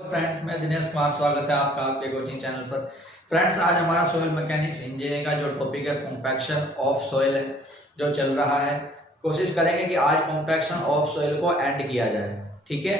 Friends, मैं दिनेश कुमार, स्वागत है आपका आपके कोचिंग चैनल पर। फ्रेंड्स, आज हमारा सॉइल मैकेनिक्स इंजीनियरिंग का जो टॉपिक है कॉम्पैक्शन ऑफ सॉइल है जो चल रहा है। कोशिश करेंगे कि आज कॉम्पैक्शन ऑफ सॉइल को एंड किया जाए। ठीक है,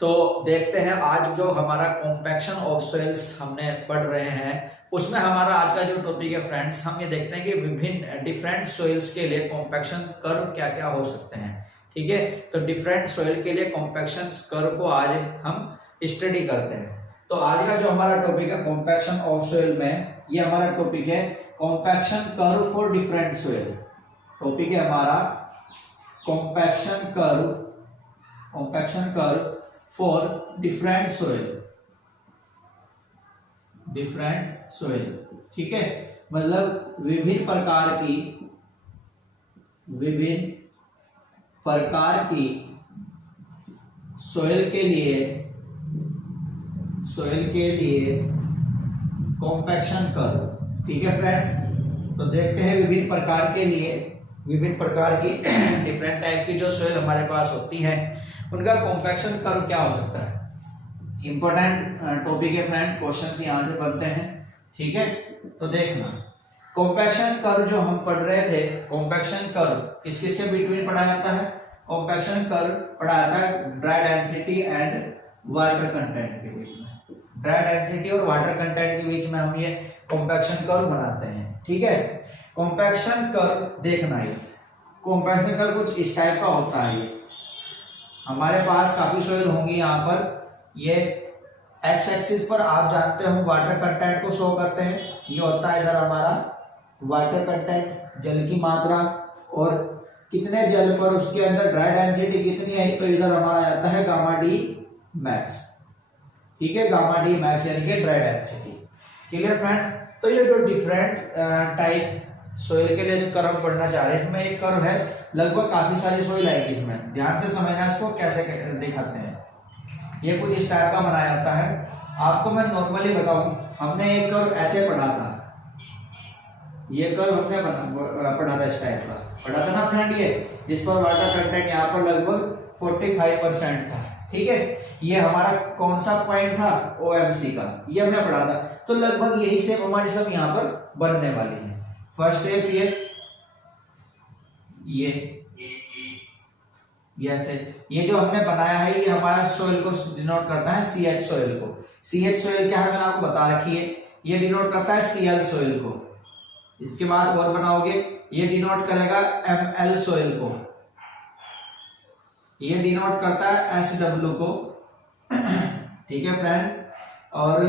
तो देखते हैं आज जो हमारा कॉम्पैक्शन ऑफ सॉइल्स हमने पढ़ रहे हैं उसमें हमारा आज का जो टॉपिक है फ्रेंड्स, हम ये देखते हैं कि विभिन्न डिफरेंट सॉइल्स के लिए कॉम्पैक्शन कर्व क्या क्या हो सकते हैं। ठीक है, तो डिफरेंट सॉइल के लिए कॉम्पैक्शन कर्व को आज हम स्टडी करते हैं। तो आज का जो हमारा टॉपिक है कॉम्पैक्शन ऑफ सॉइल में, ये हमारा टॉपिक है compaction curve for different soil. Topic है हमारा compaction curve for different soil. ठीक है, मतलब विभिन्न प्रकार की सॉइल के लिए कॉम्पैक्शन कर्व। ठीक है फ्रेंड, तो देखते हैं विभिन्न प्रकार की डिफरेंट टाइप की जो सॉइल हमारे पास होती है उनका कॉम्पैक्शन कर्व क्या हो सकता है। इंपॉर्टेंट टॉपिक है फ्रेंड, क्वेश्चंस यहां से बनते हैं। ठीक है, तो देखना कॉम्पैक्शन कर्व जो हम पढ़ रहे थे, कॉम्पैक्शन कर्व किस किस के बिटवीन पढ़ा जाता है। कॉम्पैक्शन कर्व पढ़ा जाता है dry density and water content के बीच में। ड्राई डेंसिटी और वाटर कंटेंट के बीच में हम ये कॉम्पैक्शन कर्व बनाते हैं। ठीक है, कॉम्पैक्शन कर्व देखना है, कॉम्पैक्शन कर्व कुछ इस टाइप का होता है। हमारे पास काफी सॉइल होंगी यहाँ पर। ये एक्स एक्सिस पर आप जानते हो वाटर कंटेंट को शो करते हैं। ये होता है इधर हमारा वाटर कंटेंट, जल की मात्रा और कितने जल पर उसके अंदर ड्राई डेंसिटी कितनी है, तो इधर हमारा आता है गामा डी मैक्स। ठीक है, गामा डी मैक्स यानी कि ड्राई डेंसिटी। क्लियर फ्रेंड, तो ये जो डिफरेंट टाइप सॉइल के लिए जो कर्व पढ़ना चाह रहे हैं, इसमें एक कर्व है, लगभग काफी सारी सॉइल आएगी इसमें। ध्यान से समझना इसको कैसे दिखाते हैं। ये कुछ इस टाइप का बनाया जाता है। आपको मैं नॉर्मली बताऊं, हमने एक कर्व ऐसे पढ़ा था, ये कर्व हमने पढ़ा था इस टाइप का पढ़ा था ना फ्रेंड, ये जिस पर वाटर कंटेंट यहाँ पर लगभग 45% था। ठीक है, ये हमारा कौन सा पॉइंट था, OMC का, ये हमने पढ़ा था। तो लगभग यही शेप हमारी सब यहाँ पर बनने वाली है। फर्स्ट शेप ये जो हमने बनाया है, ये हमारा सॉइल को डिनोट करता है CH सॉइल को। CH सॉइल क्या है मैंने आपको बता रखी है, ये डिनोट करता है Cl सॉइल को। इसके बाद और बनाओगे, ये डिनोट करेगा Ml सॉइल को, ये डिनोट करता है SW को। ठीक है फ्रेंड, और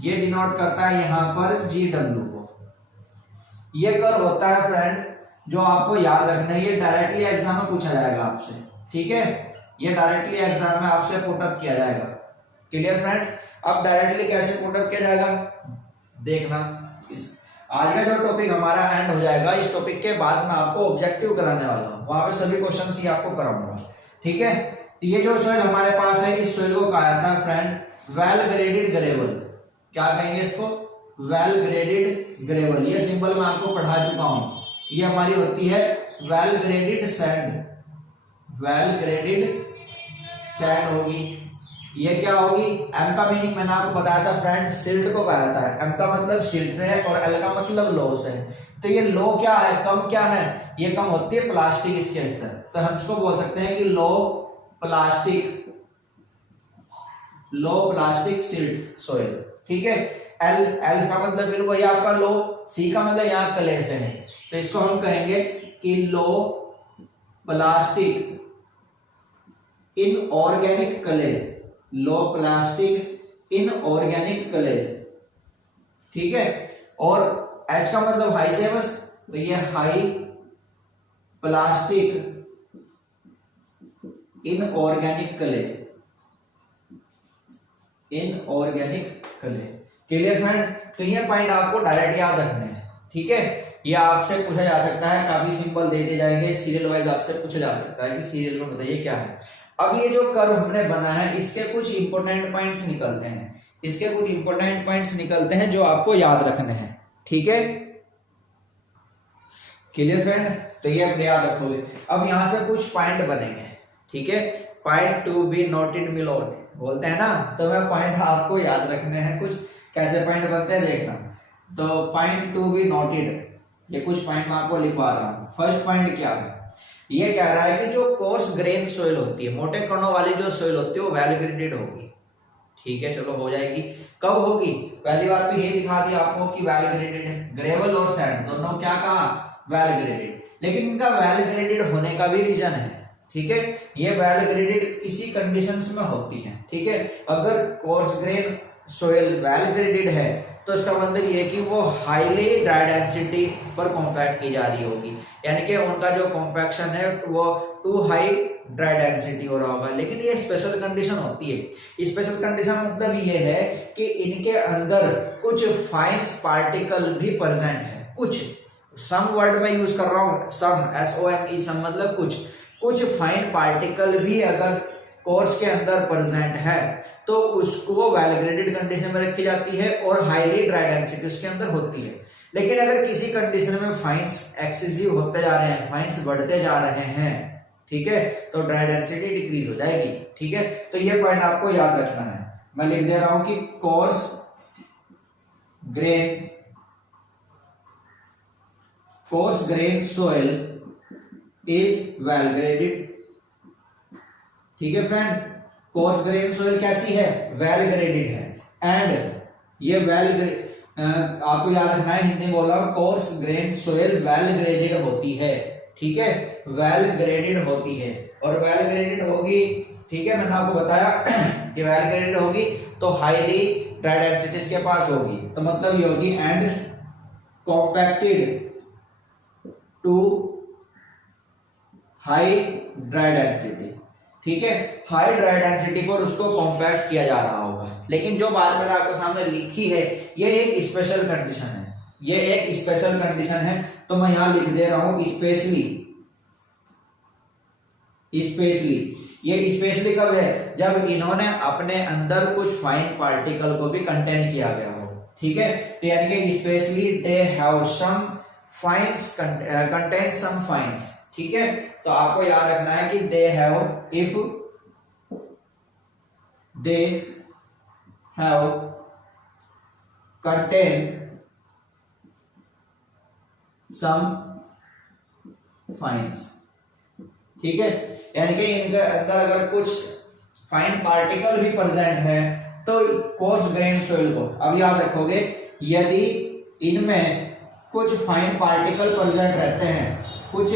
ये डिनोट करता है यहां पर GW को। ये कर्व होता है फ्रेंड जो आपको याद रखना है, ये डायरेक्टली एग्जाम में पूछा जाएगा आपसे। ठीक है, ये डायरेक्टली एग्जाम में आपसे पुटअप किया जाएगा। क्लियर फ्रेंड, अब डायरेक्टली कैसे पुटअप किया जाएगा देखना। आज का जो टॉपिक हमारा एंड हो जाएगा, इस टॉपिक के बाद मैं आपको ऑब्जेक्टिव कराने वाला हूं, वहां पे सभी क्वेश्चंस ही आपको कराऊंगा। ठीक है, तो ये जो सॉइल हमारे पास है, इस सॉइल को कहा जाता है फ्रेंड वेल ग्रेडेड ग्रेवल। क्या कहेंगे इसको, वेल ग्रेडेड ग्रेवल। ये सिंबल मैं आपको पढ़ा चुका हूं। ये हमारी होती है वेल ग्रेडेड सैंड होगी। ये क्या होगी, M का मीनिंग मैंने आपको बताया था फ्रेंड, सिल्ट को कहा जाता है। M का मतलब सिल्ट से है और L का मतलब लो से है। तो ये लो क्या है, कम क्या है, ये कम होती है प्लास्टिक इसके अंदर। तो हम इसको बोल सकते हैं कि लो प्लास्टिक सिल्ट सॉइल। ठीक है, L का मतलब बिल्कुल वही आपका लो, C का मतलब यहाँ क्ले से है, तो इसको हम कहेंगे कि low plastic inorganic clay, low plastic inorganic clay. ठीक है, और H का मतलब हाई से बस, तो ये high plastic inorganic clay. Clear friend, तो ये पॉइंट आपको डायरेक्ट याद रखने हैं। ठीक है, ये आपसे पूछा जा सकता है, काफी सिंपल दे दिए जाएंगे, सीरियल वाइज आपसे पूछा जा सकता है कि सीरियल में बताइए क्या है। अब ये जो कर्व हमने बना है, इसके कुछ इंपॉर्टेंट पॉइंट्स निकलते हैं, जो आपको याद रखने हैं। ठीक है, क्लियर फ्रेंड, तो ये आप याद रखोगे। अब यहां से कुछ पॉइंट बनेंगे, ठीक है, point to be noted below. बोलते हैं ना, तो मैं पॉइंट आपको याद रखने हैं, कुछ कैसे पॉइंट बनते हैं देखना। तो पॉइंट टू बी नोटेड, ये कुछ पॉइंट मैं आपको लिखवा रहा हूँ। फर्स्ट पॉइंट क्या है, ये कह रहा है कि जो कोर्स ग्रेन सोइल होती है, मोटे कणों वाली जो सोइल होती है वो वेल ग्रेडेड होगी। ठीक है, चलो हो जाएगी। कब होगी, पहली बात तो ये दिखा दी आपको कि वेल ग्रेडेड है। ग्रेवल और सैंड दोनों क्या कहा, वेल ग्रेडेड। लेकिन इनका वेल ग्रेडेड होने का भी रीजन है। ठीक है, ये वेल ग्रेडेड किसी कंडीशंस में होती है। ठीक है, अगर course grain soil well graded है तो इसका मतलब ये कि वो हाईली ड्राई डेंसिटी पर कॉम्पैक्ट की जा रही होगी, यानी कि उनका जो कॉम्पैक्शन है वो टू हाई ड्राई डेंसिटी हो रहा होगा। लेकिन ये स्पेशल कंडीशन होती है। स्पेशल कंडीशन मतलब ये है कि इनके अंदर कुछ फाइन्स पार्टिकल भी प्रेजेंट है। कुछ, सम वर्ड में यूज कर रहा हूँ, सम, SOME, सम मतलब कुछ फाइन पार्टिकल भी अगर कोर्स के अंदर प्रेजेंट है तो उसको वेल ग्रेडेड कंडीशन में रखी जाती है और हाईली ड्राई डेंसिटी उसके अंदर होती है। लेकिन अगर किसी कंडीशन में फाइन्स एक्सेसिव होते जा रहे हैं, फाइन्स बढ़ते जा रहे हैं, ठीक है, तो ड्राई डेंसिटी डिक्रीज हो जाएगी। ठीक है, तो ये पॉइंट आपको याद रखना है। मैं लिख दे रहा हूं कि course grain soil is well graded. ठीक है फ्रेंड, कोर्स ग्रेन सोइल कैसी है, वेल ग्रेडेड है। एंड ये आपको याद रखना है, हिंदी में बोल रहा हूं, course grain soil well graded होती है। ठीक है, वेल ग्रेडेड होती है और वेल ग्रेडेड होगी। ठीक है, मैंने आपको बताया कि वेल ग्रेडेड होगी तो हाईली ड्राई डेंसिटी इसके पास होगी, तो मतलब ये होगी and compacted to high dry density. ठीक है, हाई ड्राई डेंसिटी पर उसको कॉम्पैक्ट किया जा रहा होगा। लेकिन जो बात मैंने आपके सामने लिखी है ये एक स्पेशल कंडीशन है, ये एक स्पेशल कंडीशन है। तो मैं यहां लिख दे रहा हूं स्पेशली। ये स्पेशली कब है, जब इन्होंने अपने अंदर कुछ फाइन पार्टिकल को भी कंटेन किया गया हो। ठीक है, तो यानी कि specially they have some fines, contain some fines. ठीक है, तो आपको याद रखना है कि they have, if they have contain some fines. ठीक है, यानी कि इनके अंदर अगर कुछ फाइन पार्टिकल भी प्रेजेंट है तो कोर्स ग्रेन सोइल को, अब याद रखोगे, यदि इनमें कुछ फाइन पार्टिकल प्रेजेंट रहते हैं, कुछ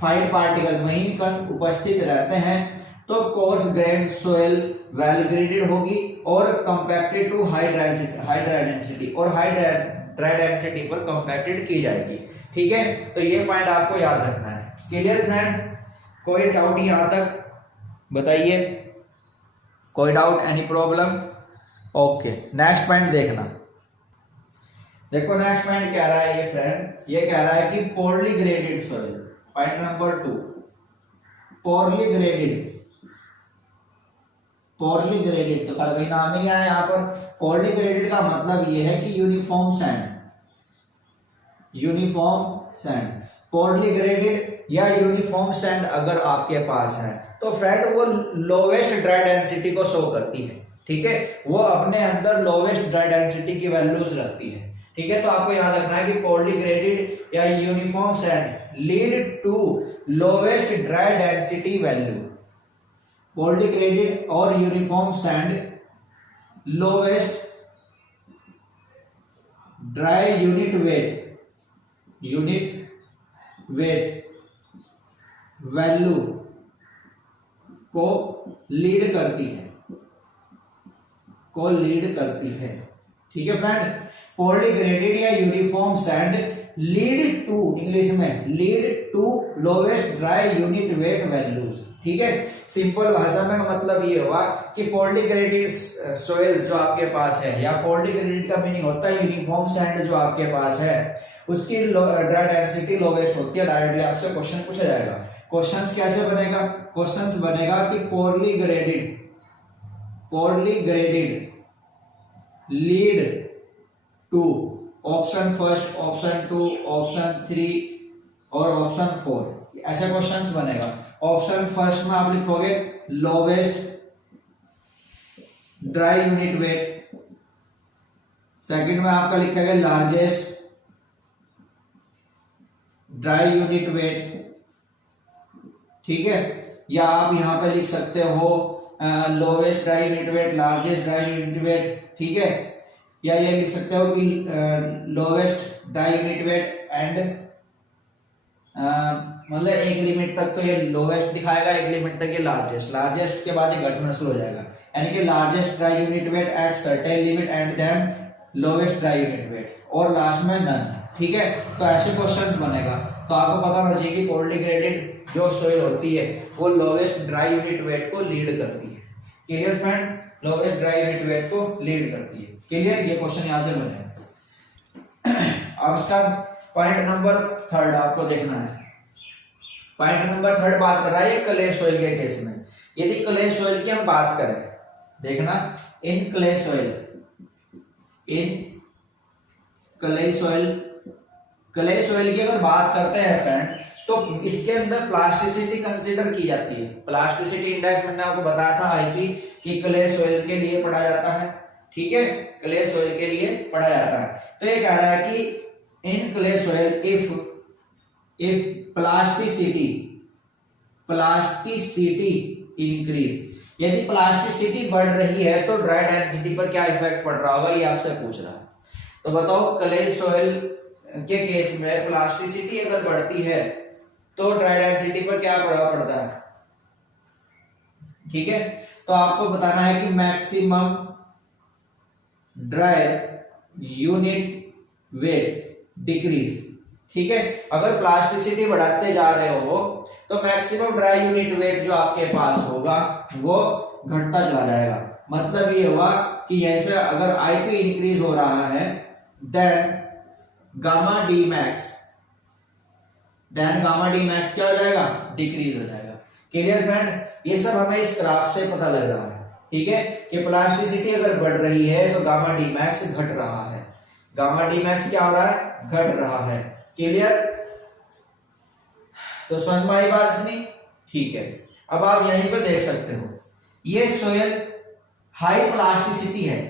फाइन पार्टिकल, महीन कण उपस्थित रहते हैं, तो coarse grain soil well graded होगी और compacted to high dry density, और हाई ड्राई डेंसिटी पर कंपैक्टेड की जाएगी। ठीक है, तो ये पॉइंट आपको याद रखना है। क्लियर फ्रेंड, कोई डाउट यहां तक बताइए, कोई doubt, any problem? Okay, next point देखना। देखो नेक्स्ट पॉइंट क्या रहा है ये फ्रेंड, ये कह रहा है कि poorly graded soil. Point number 2, poorly graded. तो कल भाई नाम ही आया यहाँ पर। पोरली ग्रेडेड का मतलब ये है कि यूनिफॉर्म सैंड। पोरली ग्रेडेड या यूनिफॉर्म सैंड अगर आपके पास है तो फ्रेंड वो लोवेस्ट ड्राई डेंसिटी को शो करती है। ठीक है, वो अपने अंदर लोवेस्ट ड्राई डेंसिटी की वैल्यूज रखती है। ठीक है, तो आपको याद रखना है कि पोरली ग्रेडेड या uniform sand lead to lowest dry density value. Poorly graded और uniform sand lowest dry unit weight value को लीड करती है। ठीक है फ्रेंड, पोरली ग्रेडेड या uniform sand lead to, English में lead to lowest dry unit weight values. ठीक है, सिंपल भाषा में मतलब ये हुआ कि पोरली ग्रेडेड सोइल जो आपके पास है, या पोरली ग्रेडेड का मीनिंग होता है यूनिफॉर्म सैंड जो आपके पास है उसकी ड्राई डेंसिटी लोवेस्ट होती है। डायरेक्टली आपसे क्वेश्चन पूछा जाएगा। क्वेश्चंस कैसे बनेगा, क्वेश्चंस बनेगा कि poorly graded lead to option first, option 2, option 3 और ऑप्शन 4, ऐसे क्वेश्चंस बनेगा। ऑप्शन फर्स्ट में आप लिखोगे lowest dry unit wait, second में आपका लिखेगा लार्जेस्ट ड्राई यूनिट वेट, ठीक है। या आप यहां पे लिख सकते हो lowest dry unit wait, largest dry unit wait, ठीक है। या ये लिख सकते हो कि lowest dry unit wait and मतलब एक लिमिट तक तो ये लोवेस्ट दिखाएगा, एक लिमिट तक ये लार्जेस्ट, लार्जेस्ट के बाद ये घटना शुरू हो जाएगा, यानी कि largest dry unit weight at certain limit and then lowest dry unit weight और लास्ट में नन, ठीक है। तो ऐसे क्वेश्चंस बनेगा। तो आपको पता होना चाहिए कि पोर्टली ग्रेडेड जो सोइल होती है वो लोवेस्ट ड्राई यूनिट वेट को लीड करती है। Clear friend, lowest dry unit wait को लीड करती है। क्लियर, ये क्वेश्चन यहां से बनेगा। अब इसका पॉइंट नंबर 3 आपको देखना है। पॉइंट नंबर 3 बात कर रहा है क्ले सोइल के केस में। यदि क्ले सोइल की हम बात करें, देखना इन क्ले सोइल की अगर बात करते हैं फ्रेंड, तो इसके अंदर प्लास्टिसिटी कंसीडर की जाती है। प्लास्टिसिटी इंडेक्स मैंने आपको बताया था आईपी कि क्ले सोइल के लिए पढ़ा जाता है, ठीक है, क्ले सोइल के लिए पढ़ा जाता है। तो ये कह रहा है कि in clay soil if plasticity increase, यदि प्लास्टिसिटी बढ़ रही है तो ड्राई डेंसिटी पर क्या इफेक्ट पड़ रहा होगा, ये आपसे पूछ रहा है। तो बताओ क्ले सोइल के केस में प्लास्टिसिटी अगर बढ़ती है तो ड्राई डेंसिटी पर क्या प्रभाव पड़ता है, ठीक है। तो आपको बताना है कि maximum dry unit wait decrease, ठीक है। अगर प्लास्टिसिटी बढ़ाते जा रहे हो तो मैक्सिमम ड्राई यूनिट वेट जो आपके पास होगा वो घटता चला जाएगा। मतलब ये हुआ कि ऐसे अगर आईपी इंक्रीज हो रहा है देन गामा डी मैक्स क्या हो जाएगा, डिक्रीज हो जाएगा। क्लियर फ्रेंड, ये सब हमें इस ग्राफ से पता लग रहा है, ठीक है, कि प्लास्टिसिटी अगर बढ़ रही है तो गामा डी मैक्स घट रहा है। गामा डी मैक्स क्या हो रहा है, घट रहा है। क्लियर, तो समझ में आई बात इतनी, ठीक है। अब आप यहीं पे देख सकते हो ये सोयल हाई प्लास्टिसिटी है,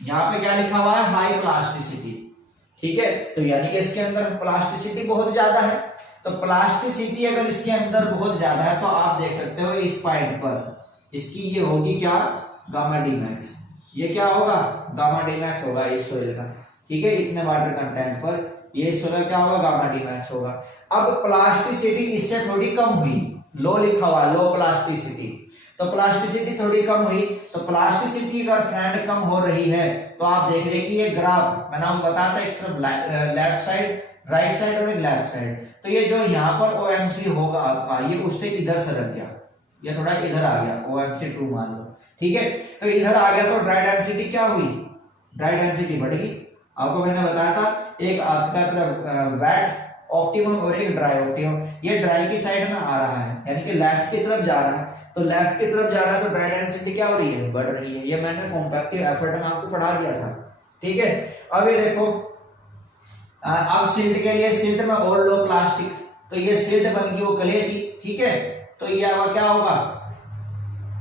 यहां पे क्या लिखा हुआ है, हाई प्लास्टिसिटी, ठीक है। तो यानी कि इसके अंदर प्लास्टिसिटी बहुत ज्यादा है। तो प्लास्टिसिटी अगर इसके अंदर बहुत ज्यादा है तो आप देख सकते हो इस पॉइंट पर इसकी ये होगी क्या, गामा डी मैक्स। ये क्या होगा, गामा डी मैक्स होगा इस सोइल का, ठीक है। इतने वाटर कंटेंट पर ये सोइल क्या होगा, गामा डी मैक्स होगा। अब प्लास्टिसिटी इससे थोड़ी कम हुई, लो लिखा हुआ, लो प्लास्टिसिटी, तो प्लास्टिसिटी थोड़ी कम हुई। तो प्लास्टिसिटी अगर फ्रेंड कम हो रही है तो आप देख रहे कि ये ग्राफ मैंने आपको बताया था, एक तरफ लेफ्ट साइड, राइट साइड और एक लेफ्ट साइड। तो ये जो यहाँ पर OMC होगा आपका, ये उससे इधर सरक गया, ये थोड़ा इधर आ गया, OMC2 मान लो, ठीक है। तो इधर आ गया तो ड्राई डेंसिटी क्या हुई, ड्राई डेंसिटी बढ़ गई। आपको मैंने बताया था एक आपका तरफ वेट ऑप्टिमम और एक ड्राई ऑप्टिमम, ये ड्राई की साइड में आ रहा है, यानी कि लेफ्ट की तरफ जा रहा है। तो लेफ्ट की तरफ जा रहा है तो ड्राई डेंसिटी क्या हो रही है, बढ़ रही है। ये मैंने कॉम्पैक्टिव एफर्ट में आपको पढ़ा दिया था, ठीक है। अब ये देखो, अब सिल्ट के लिए, सिल्ट में और लो प्लास्टिक, तो ये सिल्ट बन गई, वो क्ले थी, ठीक है। तो ये क्या होगा,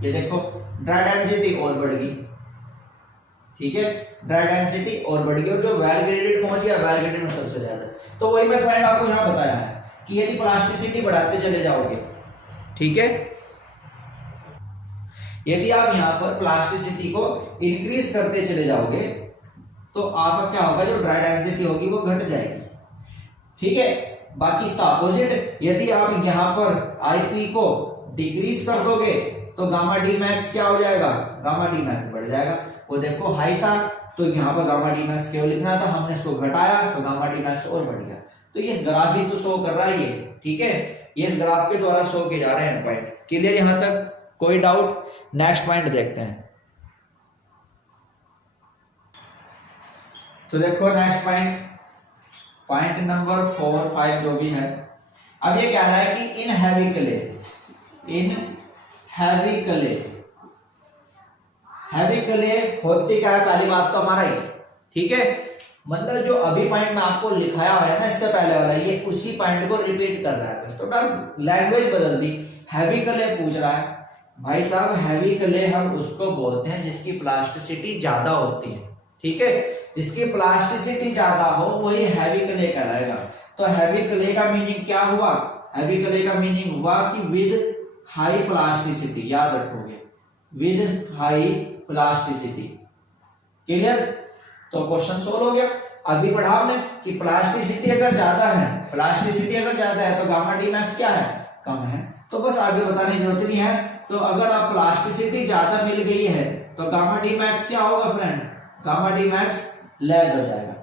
ये देखो ड्राई डेंसिटी और बढ़ गई, ठीक है, ड्राई डेंसिटी और बढ़ गई, और जो वेल ग्रेडेड पहुंच गया, वेल ग्रेडेड में सबसे ज्यादा। तो वही मैं पॉइंट आपको यहां बताया है कि यदि प्लास्टिसिटी बढ़ाते चले जाओगे, ठीक है, यदि आप यहां पर प्लास्टिसिटी को इंक्रीज करते चले जाओगे तो आपका क्या होगा, जो ड्राई डेंसिटी होगी वो घट जाएगी, ठीक है। बाकी इसका अपोजिट, यदि आप यहां पर आईपी को डिक्रीज कर दोगे तो गामा डी मैक्स क्या हो जाएगा, गामा डी मैक्स बढ़ जाएगा। वो देखो हाई था तो यहाँ पर गामा डी मैक्स केवल लिखना था, हमने इसको घटाया तो गामा डी मैक्स और बढ़ गया। तो ये ग्राफ भी तो शो कर रहा है ये, ठीक है, ये इस ग्राफ के द्वारा शो किए जा रहे हैं पॉइंट। क्लियर यहां तक, कोई डाउट? नेक्स्ट पॉइंट देखते हैं। तो देखो नेक्स्ट पॉइंट, पॉइंट नंबर 4, 5 जो भी है। अब ये कह रहा है कि in heavy clay, heavy clay होती क्या है, पहली बात तो हमारा ही, ठीक है। मतलब जो अभी पॉइंट में आपको लिखाया हुआ है ना, इससे पहले वाला, ये उसी पॉइंट को रिपीट कर रहा है बस, तो लैंग्वेज बदल दी। हैवी क्ले पूछ रहा है भाई साहब हैवी क्ले हम उसको बोलते हैं जिसकी प्लास्टिसिटी ज्यादा होती है, ठीक है, जिसकी प्लास्टिसिटी ज्यादा हो वही हैवी क्ले कहलाएगा। तो हैवी क्ले का मीनिंग क्या हुआ? हैवी क्ले का मीनिंग हुआ कि विद हाई प्लास्टिसिटी, याद रखोगे, विद हाई प्लास्टिसिटी। क्लियर? तो क्वेश्चन सोल्व हो गया। अभी पढ़ा हमने कि प्लास्टिसिटी अगर ज्यादा है, प्लास्टिसिटी अगर ज्यादा है तो गामा डी मैक्स क्या है? कम है। तो बस आगे बताने की जरूरत नहीं है। तो अगर आप प्लास्टिसिटी ज्यादा मिल गई है तो गामा डी मैक्स क्या होगा friend? Gamma D max less हो जाएगा,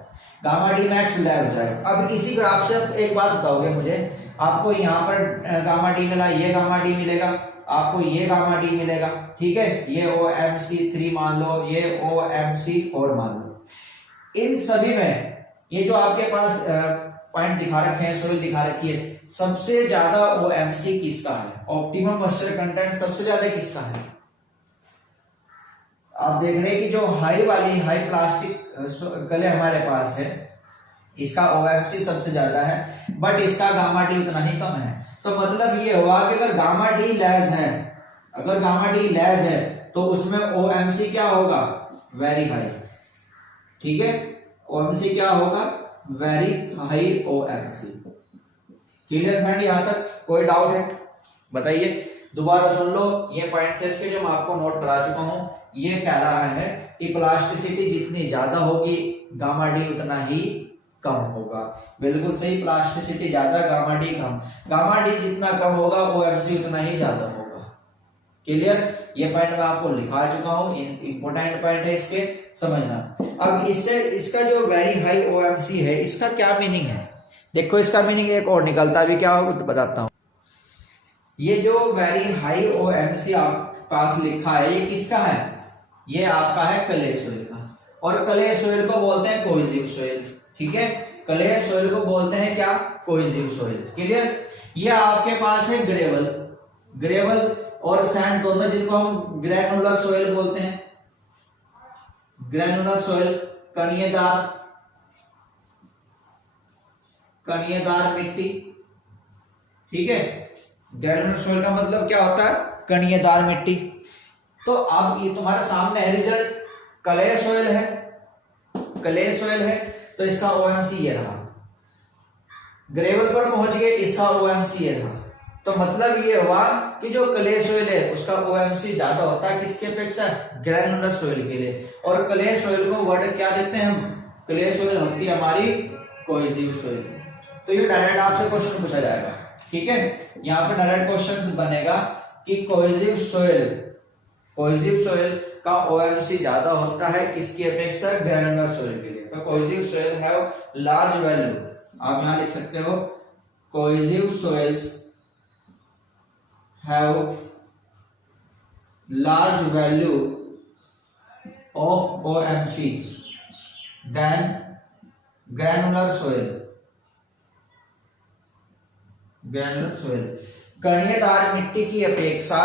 गामा डी मैक्स लेस हो जाएगा। अब इसी ग्राफ से एक बात बताओगे मुझे, आपको यहाँ पर गामा डी मिला, ये गामा डी मिलेगा, आपको ये गामा डी मिलेगा, ठीक है, ये OMC3 मान लो, ये OMC4 मान लो। इन सभी में ये जो आपके पास पॉइंट दिखा रखे हैं, सोइल दिखा रखी है, सबसे ज्यादा OMC किसका है? ऑप्टिमम मॉइस्चर कंटेंट सबसे ज्यादा किसका है? आप देख रहे हैं कि जो हाई वाली हाई प्लास्टिक गले हमारे पास है, इसका OMC सबसे ज्यादा है, बट इसका गामा डी उतना ही कम है। तो मतलब ये हुआ कि अगर गामा डी लेस है, अगर गामा डी लेस है तो उसमें OMC क्या होगा? वेरी हाई, ठीक है, OMC क्या होगा? Very high OMC। Clear friend? यहां तक कोई डाउट है? बताइए, दोबारा सुन लो, ये पॉइंट थे इसके जो मैं आपको नोट करा चुका हूं। ये कह रहा है कि प्लास्टिसिटी जितनी ज्यादा होगी गामा डी उतना ही कम होगा। बिल्कुल सही, प्लास्टिसिटी ज्यादा, गामा डी कम। गामा डी जितना कम होगा OMC उतना ही ज्यादा होगा। क्लियर? ये पॉइंट मैं आपको लिखा चुका हूं, इंपॉर्टेंट पॉइंट है, इसके समझना। अब इससे इसका जो वेरी हाई OMC है, इसका क्या मीनिंग है? देखो, इसका मीनिंग एक और निकलता भी क्या हो बताता हूं। ये जो वेरी हाई OMC आपके पास लिखा है, ये किसका है? ये आपका है क्ले सोइल का, और क्ले सोइल को बोलते हैं कोहेसिव सोइल, ठीक है, क्ले सोइल को बोलते हैं क्या? Cohesive soil. क्लियर? ये आपके पास है ग्रेवल, ग्रेवल और सैंड दोनों, जिनको हम ग्रेनुलर सोइल बोलते हैं, ग्रेनुलर सोइल, कणीयदार, कणीयदार मिट्टी, ठीक है। ग्रेनुलर सोइल का मतलब क्या होता है? कणीयदार मिट्टी। तो अब ये तुम्हारे सामने है रिजल्ट, क्ले सोइल है, क्ले सोइल है, तो इसका OMC ये रहा। ग्रेवल पर पहुंच गए, इसका OMC ये रहा। तो मतलब ये हुआ कि जो क्ले सोइल है उसका OMC ज्यादा होता है किसके अपेक्षा? ग्रेनुलर सोइल के लिए। और क्ले सोइल को वर्ड क्या देते हैं हम? क्ले सोइल होती है हमारी कोहेसिव सोइल। तो ये डायरेक्ट आपसे क्वेश्चन पूछा जाएगा, ठीक है, यहाँ पे डायरेक्ट क्वेश्चन बनेगा कि कोहेसिव सोइल, कोहेसिव सोइल का OMC ज्यादा होता है किसकी अपेक्षा? ग्रेनुलर सोइल के लिए। तो cohesive soil have large value, आप यहां लिख सकते हो, cohesive soils have large value of OMC then granular soil, granular soil. कणीयदार मिट्टी की अपेक्षा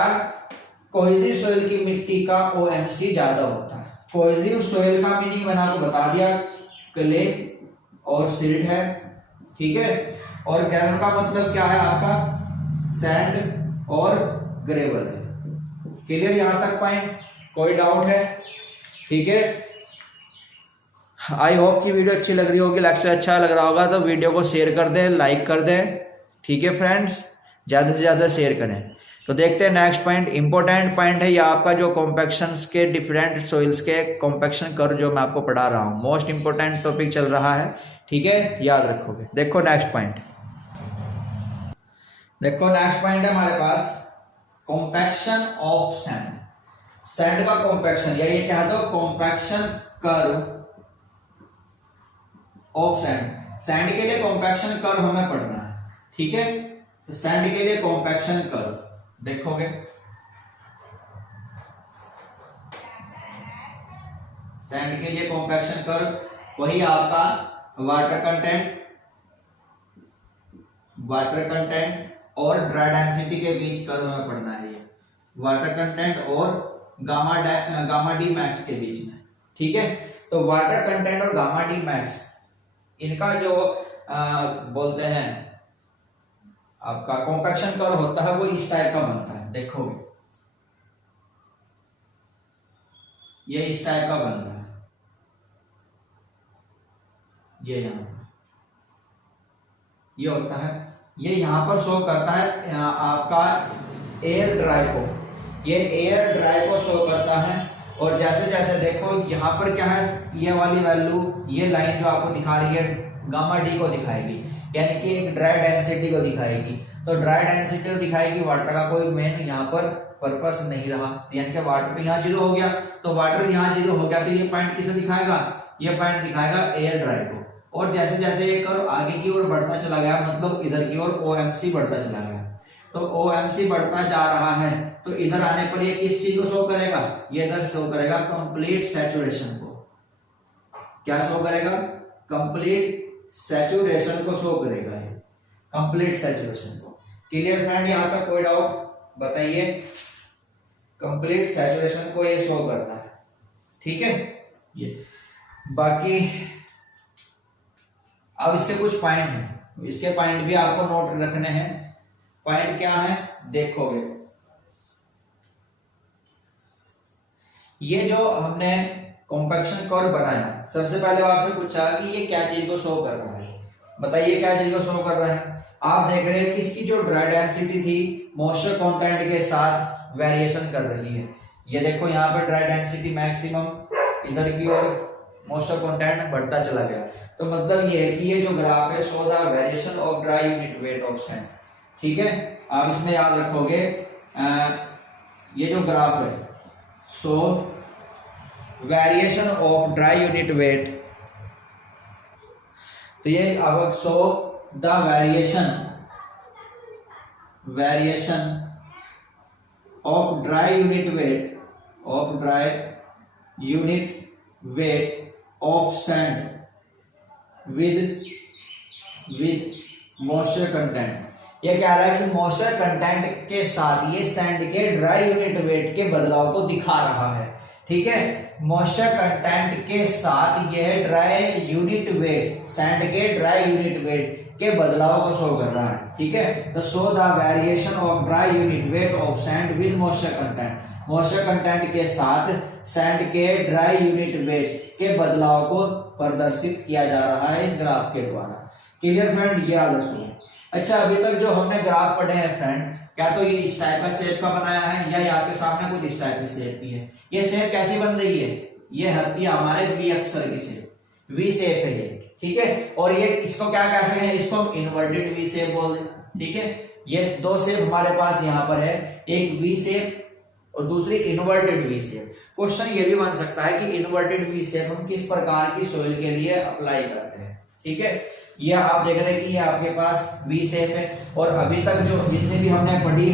कोहेसिव सोइल की मिट्टी का OMC ज्यादा होता है। कोहेसिव सोइल का मीनिंग मैंने आपको बता दिया, क्ले और सिल्ट है, ठीक है, और ग्रेनुलर का मतलब क्या है आपका? सैंड और ग्रेवल है। क्लियर यहां तक पॉइंट? कोई डाउट है? ठीक है, आई होप कि वीडियो अच्छी लग रही होगी, लेक्चर अच्छा लग रहा होगा तो वीडियो को शेयर कर दें, लाइक कर दें, ठीक है फ्रेंड्स, ज्यादा से ज्यादा शेयर करें। तो देखते हैं नेक्स्ट पॉइंट, इंपॉर्टेंट पॉइंट है ये आपका, जो कॉम्पैक्शंस के डिफरेंट सोइल्स के कॉम्पैक्शन कर जो मैं आपको पढ़ा रहा हूँ, मोस्ट इंपॉर्टेंट टॉपिक चल रहा है, ठीक है, याद रखोगे। देखो नेक्स्ट पॉइंट, देखो नेक्स्ट पॉइंट है हमारे पास कॉम्पैक्शन ऑफ सैंड। सैंड का कॉम्पैक्शन, या ये कह दो compaction curve of sand. Sand के लिए कॉम्पैक्शन कर्व हमें पढ़ना है, ठीक है। तो सैंड के लिए कॉम्पैक्शन कर्व देखोगे, सैंड के लिए कॉम्पैक्शन कर्व वही आपका वाटर कंटेंट और ड्राई डेंसिटी के बीच कर्व में पढ़ना है, ये वाटर कंटेंट और गामा डी मैक्स के बीच में, ठीक है। तो वाटर कंटेंट और गामा डी मैक्स, इनका जो बोलते हैं आपका कॉम्पैक्शन कर्व होता है वो इस टाइप का बनता है, देखोगे ये इस टाइप का बनता है, ये यहाँ ये होता है, ये यहाँ पर शो करता है आपका एयर ड्राई को, ये एयर ड्राई को शो करता है। और जैसे जैसे देखो यहाँ पर क्या है, ये वाली वैल्यू, ये लाइन जो आपको दिखा रही है गामा डी को दिखाएगी, यानी कि एक ड्राई डेंसिटी को दिखाएगी। तो ड्राई डेंसिटी को दिखाएगी, वाटर का कोई मेन यहाँ पर पर्पस नहीं रहा, यानी कि वाटर तो यहाँ जीरो हो गया, तो वाटर यहाँ जीरो हो गया, तो ये पॉइंट किसे दिखाएगा, ये पॉइंट दिखाएगा एयर ड्राई को। और जैसे जैसे ये कर्व आगे की ओर बढ़ता चला गया, मतलब इधर की ओर OMC बढ़ता चला गया, तो OMC बढ़ता जा रहा है, तो इधर आने पर ये किस चीज को शो करेगा, ये इधर शो करेगा कंप्लीट सैचुरेशन को। क्या शो करेगा, कंप्लीट सैचुरेशन को शो करेगा, ये कंप्लीट सैचुरेशन को। क्लियर फ्रेंड, यहां तक कोई डाउट बताइए। कंप्लीट सैचुरेशन को ये शो करता है, ठीक है। ये बाकी अब इसके कुछ पॉइंट हैं, इसके पॉइंट भी आपको नोट रखने हैं। पॉइंट क्या है देखोगे, ये जो हमने कॉम्पैक्शन कर्व बनाया, सबसे पहले आपसे पूछा कि ये क्या चीज को शो कर रहा है, बताइए क्या चीज को शो कर रहा है। आप देख रहे हैं कि इसकी जो ड्राई डेंसिटी थी मॉइस्चर कंटेंट के साथ वेरिएशन कर रही है। ये देखो यहाँ पे ड्राई डेंसिटी मैक्सिमम, इधर की ओर मॉइस्चर कंटेंट बढ़ता चला गया। तो मतलब ये है कि ये जो ग्राफ है show the variation of dry unit weight of sand, ठीक है। आप इसमें याद रखोगे ये जो ग्राफ है सो variation of dry unit wait, तो ये अब show the variation of dry unit weight of sand with moisture content. ये कह रहा है कि मॉइस्चर कंटेंट के साथ ये सैंड के ड्राई यूनिट वेट के बदलाव को दिखा रहा है, ठीक है। मॉइस्चर कंटेंट के साथ यह ड्राई यूनिट वेट, सैंड के ड्राई यूनिट वेट के बदलाव को शो कर रहा है, ठीक है। तो show the variation of dry unit weight of sand with moisture content, moisture content के साथ सैंड के ड्राई यूनिट वेट के बदलाव को प्रदर्शित किया जा रहा है इस ग्राफ के द्वारा। क्लियर फ्रेंड, ये याद रखिए। अच्छा, अभी तक जो हमने ग्राफ पढ़े हैं फ्रेंड, क्या तो ये इस टाइप का शेप का बनाया है या आपके सामने कुछ इस टाइप की शेप की है। ये शेप कैसी बन रही है, ये है हमारे वी अक्षर की शेप, वी शेप है ये, ठीक है। और ये इसको क्या कह सकते हैं, इसको हम इन्वर्टेड वी शेप बोल दें, ठीक है। ये दो शेप हमारे पास यहाँ पर है, एक वी शेप और दूसरी इन्वर्टेड वी शेप। क्वेश्चन ये भी बन सकता है कि इन्वर्टेड वी शेप हम किस प्रकार की सॉइल के लिए अप्लाई करते हैं, ठीक है। ये आप देख रहे हैं कि ये आपके पास वी शेप है, और अभी तक जो जितनी भी हमने पढ़ी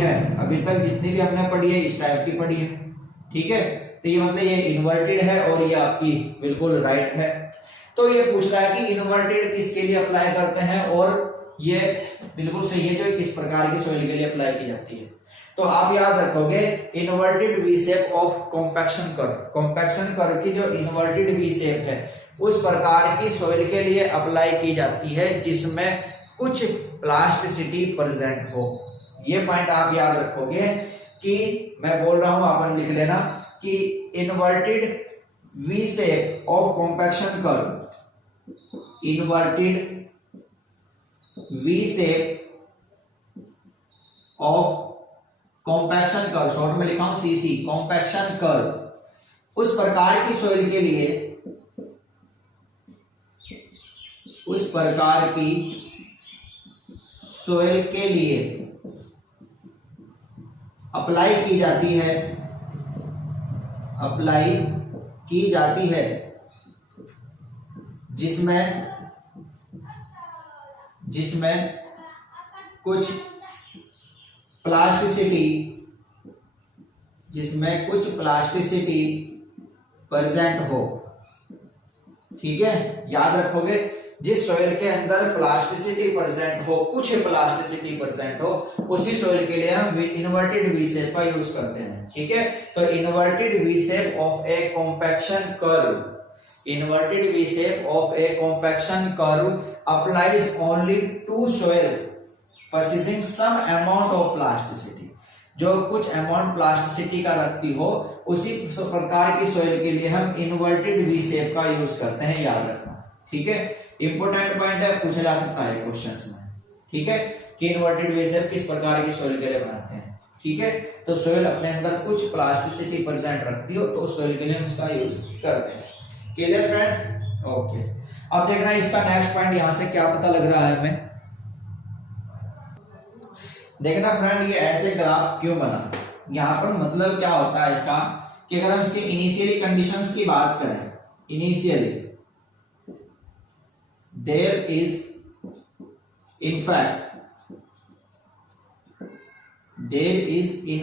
है, इस टाइप की पढ़ी है, ठीक है। तो ये मतलब ये इन्वर्टेड है और ये आपकी बिल्कुल राइट है। तो ये पूछ रहा है कि इन्वर्टेड किसके लिए अप्लाई करते हैं, और ये बिल्कुल सही है जो किस प्रकार की सॉइल के लिए अप्लाई की जाती है। तो आप याद रखोगे inverted V shape of compaction curve की जो इन्वर्टेड वी शेप है उस प्रकार की सॉइल के लिए अप्लाई की जाती है जिसमें कुछ प्लास्टिसिटी प्रेजेंट हो। ये पॉइंट आप याद रखोगे कि मैं बोल रहा हूं, आप लिख लेना कि inverted V shape of compaction curve, inverted V shape of compaction curve, short में लिखा हूं सीसी, कॉम्पैक्शन कर्व, उस प्रकार की सॉइल के लिए, उस प्रकार की सॉइल के लिए अप्लाई की जाती है जिसमें कुछ प्लास्टिसिटी प्रेजेंट हो, ठीक है। याद रखोगे जिस सॉइल के अंदर प्लास्टिसिटी प्रेजेंट हो, कुछ प्लास्टिसिटी प्रेजेंट हो, उसी सॉइल के लिए हम इन्वर्टेड वी शेप का यूज करते हैं, ठीक है। तो inverted V shape of a compaction curve, inverted V shape of a compaction curve applies only to soil possessing some amount of plasticity। जो कुछ अमाउंट प्लास्टिसिटी का रखती हो, उसी प्रकार की सॉइल के लिए हम इन्वर्टेड वी शेप का यूज करते हैं, याद रखना। ठीक है, इंपोर्टेंट पॉइंट है, पूछा जा सकता है क्वेश्चंस में। ठीक है, कि इन्वर्टेड वी शेप किस प्रकार की सॉइल के लिए बनाते हैं। ठीक है, तो सॉइल अपने अंदर कुछ प्लास्टिसिटी परसेंट रखती हो तो उस सॉइल के लिए हम इसका यूज करते हैं। Clear friend? ओके, अब देखना इसका नेक्स्ट पॉइंट यहां से क्या पता लग रहा है हमें। देखना फ्रेंड, ये ऐसे ग्राफ क्यों बना, यहाँ पर मतलब क्या होता है इसका, कि अगर हम इसके इनिशियली कंडीशंस की बात करें, initially there is in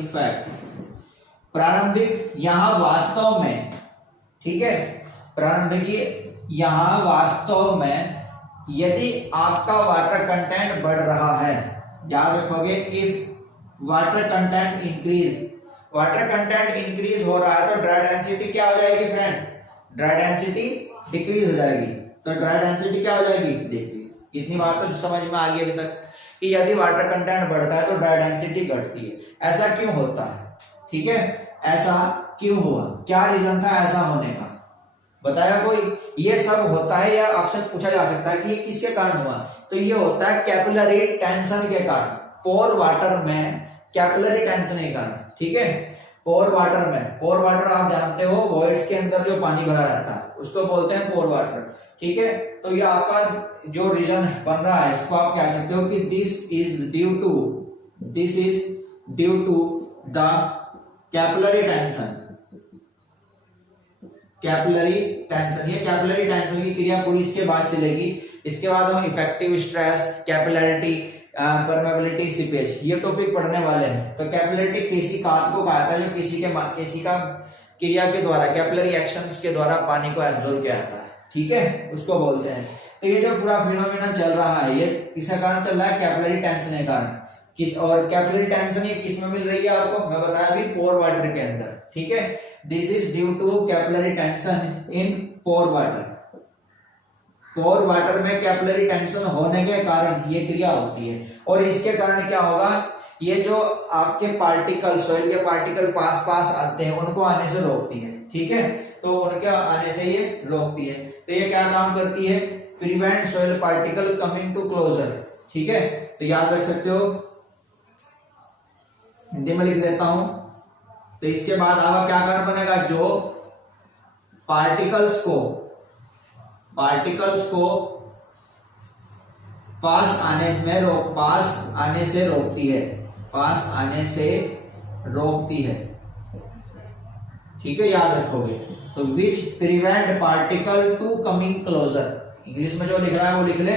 fact प्रारंभिक, यहां वास्तव में, ठीक है, प्रारंभिक यहां वास्तव में यदि आपका वाटर कंटेंट बढ़ रहा है, याद रखोगे, इफ वाटर कंटेंट इंक्रीज हो रहा है तो ड्राई डेंसिटी क्या हो जाएगी फ्रेंड, ड्राई डेंसिटी डिक्रीज हो जाएगी। तो ड्राई डेंसिटी क्या हो जाएगी, डिक्रीज। इतनी बात तो समझ में आ गई अभी तक कि यदि वाटर कंटेंट बढ़ता है तो ड्राई डेंसिटी घटती है। ऐसा क्यों होता है, ठीक है, ऐसा क्यों हुआ, क्या रीजन था ऐसा होने का, बताया कोई? ये सब होता है, या आपसे पूछा जा सकता है कि ये किसके कारण हुआ, तो ये होता है कैपिलरी टेंशन के कारण, पोर वाटर में कैपिलरी टेंशन के कारण। ठीक है, पोर वाटर में, पोर वाटर आप जानते हो, वॉइड्स के अंदर जो पानी भरा रहता है उसको बोलते हैं पोर वाटर। ठीक है, तो ये आपका जो रीजन बन रहा है इसको आप कह सकते हो कि this is due to the capillary tension. ये कैपिलरी टेंशन की क्रिया पूरी इसके बाद चलेगी। इसके बाद हम effective stress, capillarity, permeability, seepage, ये टॉपिक पढ़ने वाले हैं। तो कैपिलरिटी केशिकात को कहा था, जो केशिका क्रिया के द्वारा, कैपिलरी एक्शंस के द्वारा पानी को एब्जॉर्ब किया जाता है। ठीक है, उसको बोलते हैं। तो ये जो पूरा फिनोमेना चल रहा है, ये किसके कारण चल रहा है, कैपिलरी टेंशन के कारण। किस, और कैपिलरी टेंशन ये किस में मिल रही है आपको, मैं बताया अभी, पोर वाटर के अंदर। ठीक है, this is due to capillary tension in pore water. Pore water में कैपिलरी टेंशन होने के कारण ये क्रिया होती है, और इसके कारण क्या होगा, ये जो आपके पार्टिकल, सॉइल के पार्टिकल पास आते हैं उनको आने से रोकती है। ठीक है, तो उनके आने से ये रोकती है। तो ये क्या काम करती है, prevent soil particle coming to closer. ठीक है, तो याद रख सकते हो, हिंदी में लिख देता हूं। तो इसके बाद आपका क्या कारण बनेगा, जो पार्टिकल्स को पास आने से रोकती है। ठीक है, याद रखोगे। तो which prevent particle to coming closer, English में जो लिख रहा है वो लिख ले,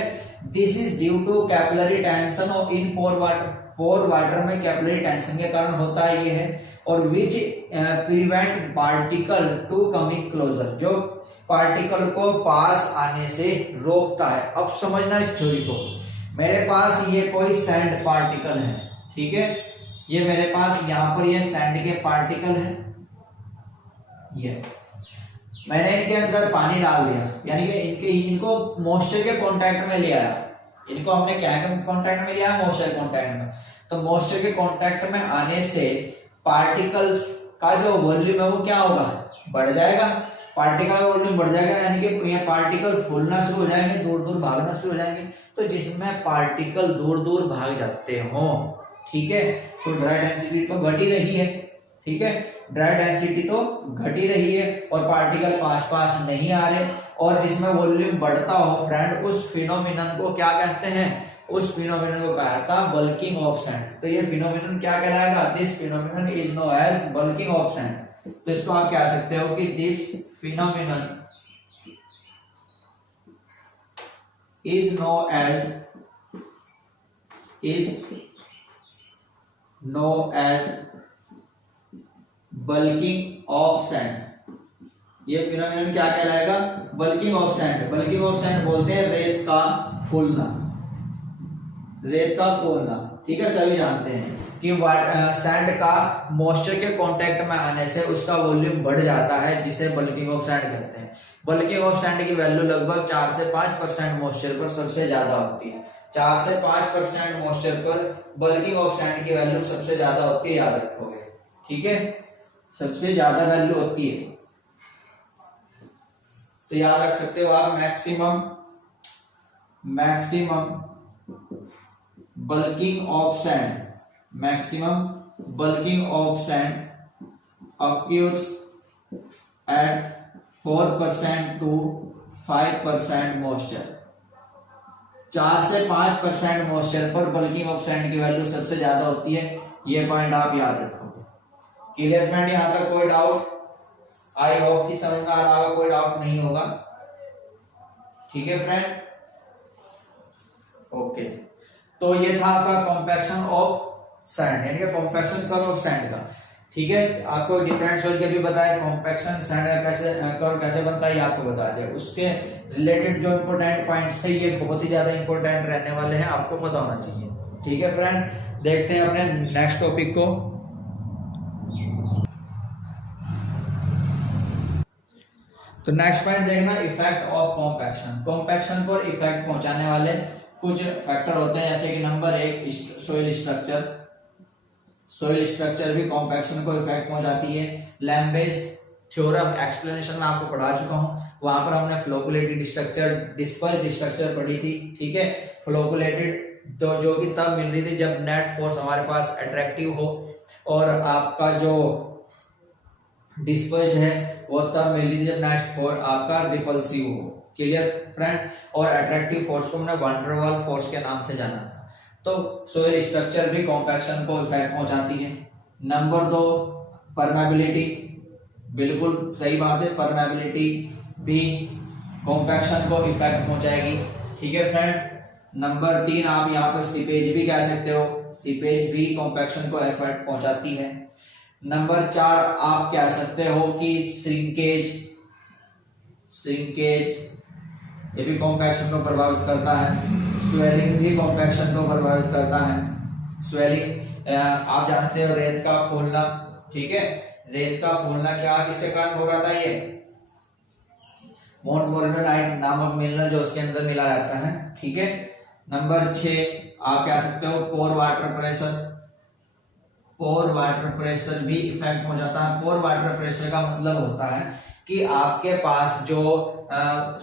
this is due to capillary tension in pore water. Pore water में कैपिलरी टेंशन के कारण होता है ये है। और which prevent particle to coming closer, जो पार्टिकल को पास आने से रोकता है। अब समझना इस थ्योरी को, मेरे पास ये कोई सैंड पार्टिकल है। ठीक है, ये मेरे पास यहाँ पर ये सैंड के पार्टिकल है, ये मैंने इनके अंदर पानी डाल दिया, यानी कि इनको मॉइस्चर के कांटेक्ट में ले आया। इनको हमने क्या कांटेक्ट में लिया है, मॉइस्चर कांटेक्ट में। तो मॉइस्चर के कांटेक्ट में आने से पार्टिकल्स का जो वॉल्यूम है वो क्या होगा, बढ़ जाएगा। पार्टिकल का वॉल्यूम बढ़ जाएगा, यानी कि ये पार्टिकल फूलना शुरू हो जाएंगे, दूर दूर भागना शुरू हो जाएंगे। तो जिसमें पार्टिकल दूर दूर भाग जाते हो, ठीक है, तो ड्राई डेंसिटी तो घट ही रही है। ठीक है, ड्राई डेंसिटी तो घट ही रही है और पार्टिकल पास नहीं आ रहे, और जिसमें वॉल्यूम बढ़ता हो फ्रेंड, उस फिनोमिनन को क्या कहते हैं, उस फिनोमिनन को कहा था बल्किंग ऑफ सैंड। तो ये फिनोमिनन क्या कहलाएगा, this phenomenon is known as bulking of sand. तो इसको आप कह सकते हो कि this phenomenon is known as bulking of sand. ये फिनोमिनन क्या कहलाएगा, bulking of sand. Bulking of sand बोलते हैं रेत का फूलना। ठीक है, सभी जानते हैं कि सैंड का मॉइस्चर के कांटेक्ट में आने से उसका वॉल्यूम बढ़ जाता है, जिसे बल्किंग ऑफ सैंड कहते हैं। बल्किंग ऑफ सैंड की वैल्यू लगभग 4 से 5% मॉइस्चर पर सबसे ज्यादा होती है। 4 से 5% मॉइस्चर पर बल्किंग ऑफ सैंड की वैल्यू सबसे ज्यादा होती है, याद रखोगे। ठीक है, सबसे ज्यादा वैल्यू होती है, तो याद रख सकते हो आप maximum bulking of sand, maximum bulking of sand occurs at 4% to 5% moisture. 4 से 5% मॉइस्चर पर बल्किंग ऑफ सैंड की वैल्यू सबसे ज्यादा होती है, ये पॉइंट आप याद रखोगे। क्लियर फ्रेंड, यहां तक कोई डाउट? आई होप कि समझ में आ रहा होगा, कोई डाउट नहीं होगा। ठीक है फ्रेंड, ओके। तो ये था आपका कॉम्पैक्शन ऑफ सैंड, यानी कि कॉम्पैक्शन कर्व ऑफ सैंड का। ठीक है, आपको डिफरेंट सोइल के भी बताया, कॉम्पैक्शन सैंड कर्व कैसे बनता है ये आपको बता दिया। उसके रिलेटेड जो इंपॉर्टेंट पॉइंट्स थे ये बहुत ही ज्यादा इंपॉर्टेंट रहने वाले हैं, आपको पता होना चाहिए। ठीक है फ्रेंड, देखते हैं अपने नेक्स्ट टॉपिक को। तो नेक्स्ट पॉइंट देखना, इफेक्ट ऑफ कॉम्पैक्शन। कॉम्पैक्शन पर इफेक्ट पहुंचाने वाले कुछ फैक्टर होते हैं, जैसे कि number 1 soil structure. Soil structure भी कॉम्पैक्शन को इफेक्ट पहुंचाती है। लैम्बेस थ्योरम एक्सप्लेनेशन में आपको पढ़ा चुका हूं, वहां पर हमने फ्लोकुलेटेड स्ट्रक्चर, डिस्पर्स्ड स्ट्रक्चर पढ़ी थी। ठीक है, फ्लोकुलेटेड तो जो कि तब मिल रही थी जब नेट फोर्स हमारे पास अट्रैक्टिव हो, और आपका जो डिस्पर्स्ड है वो तब मिल रही थी जब नेट फोर्स आपका रिपल्सिव हो। क्लियर फ्रेंड, और अट्रैक्टिव फोर्स को हमने वैन डर वाल फोर्स के नाम से जाना था। तो सोइल स्ट्रक्चर भी कॉम्पैक्शन को इफेक्ट पहुंचाती है। नंबर 2 परमेबिलिटी, बिल्कुल सही बात है, परमेबिलिटी भी कॉम्पैक्शन को इफेक्ट पहुंचाएगी। ठीक है फ्रेंड, नंबर 3 आप यहाँ पर सीपेज भी कह सकते हो, सीपेज भी कॉम्पैक्शन को इफेक्ट पहुंचाती है। नंबर 4 आप कह सकते हो कि श्रिंकेज ये भी कॉम्पैक्शन को प्रभावित करता है। स्वेलिंग भी कॉम्पैक्शन को प्रभावित करता है। स्वेलिंग आप जानते हो, रेत का फूलना। ठीक है, रेत का फूलना क्या किसके कारण हो रहा था? ये मोन्टमोरेनाइट नामक मिनरल जो उसके अंदर मिला रहता है। ठीक है, नंबर 6 आप कह सकते हो पोर वाटर प्रेशर। पोर वाटर प्रेशर भी इफेक्ट हो जाता है। पोर वाटर प्रेशर का मतलब होता है कि आपके पास जो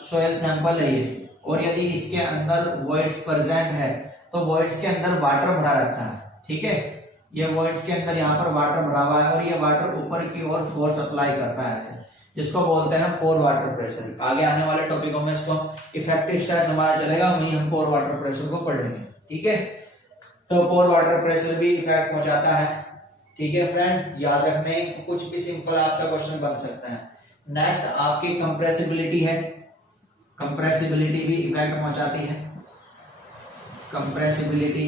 सोयल सैंपल है ये, और यदि इसके अंदर वॉइड्स प्रेजेंट है तो वॉइड्स के अंदर वाटर भरा रहता है। ठीक है, ये वॉइड्स के अंदर यहाँ पर वाटर भरा हुआ है और ये वाटर ऊपर की ओर फोर्स अप्लाई करता है ऐसे, जिसको बोलते हैं पोर वाटर प्रेशर। आगे आने वाले टॉपिकों में इसको इफेक्टिव स्ट्रेस हमारा चलेगा, वहीं हम पोर वाटर प्रेशर को पढ़ेंगे। ठीक है, तो पोर वाटर प्रेशर भी इफेक्ट पहुंचाता है। ठीक है फ्रेंड, याद रखने, कुछ भी सिंपल आपका क्वेश्चन बन सकता है। नेक्स्ट आपकी कंप्रेसिबिलिटी है। कंप्रेसिबिलिटी भी इफेक्ट पहुंचाती है। कंप्रेसिबिलिटी,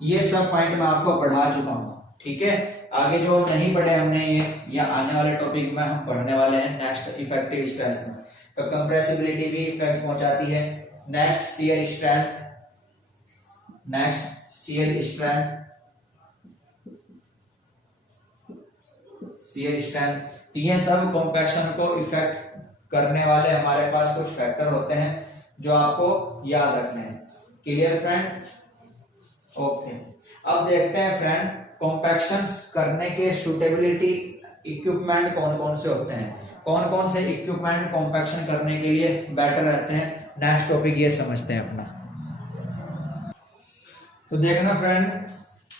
ये सब पॉइंट मैं आपको पढ़ा चुका हूं। ठीक है, आगे जो नहीं पढ़े हमने ये आने वाले टॉपिक में हम पढ़ने वाले हैं नेक्स्ट इफेक्टिव स्ट्रेस में। तो कंप्रेसिबिलिटी भी इफेक्ट पहुंचाती है। Next shear strength. Next shear strength, shear strength, ये सब कॉम्पैक्शन को इफेक्ट करने वाले हमारे पास कुछ फैक्टर होते हैं जो आपको याद रखने हैं। Clear friend, okay. अब देखते हैं फ्रेंड, कॉम्पैक्शन करने के सुटेबिलिटी इक्विपमेंट कौन कौन से होते हैं, कौन कौन से इक्विपमेंट कॉम्पैक्शन करने के लिए बेटर रहते हैं। नेक्स्ट टॉपिक ये समझते हैं अपना। तो देखना फ्रेंड,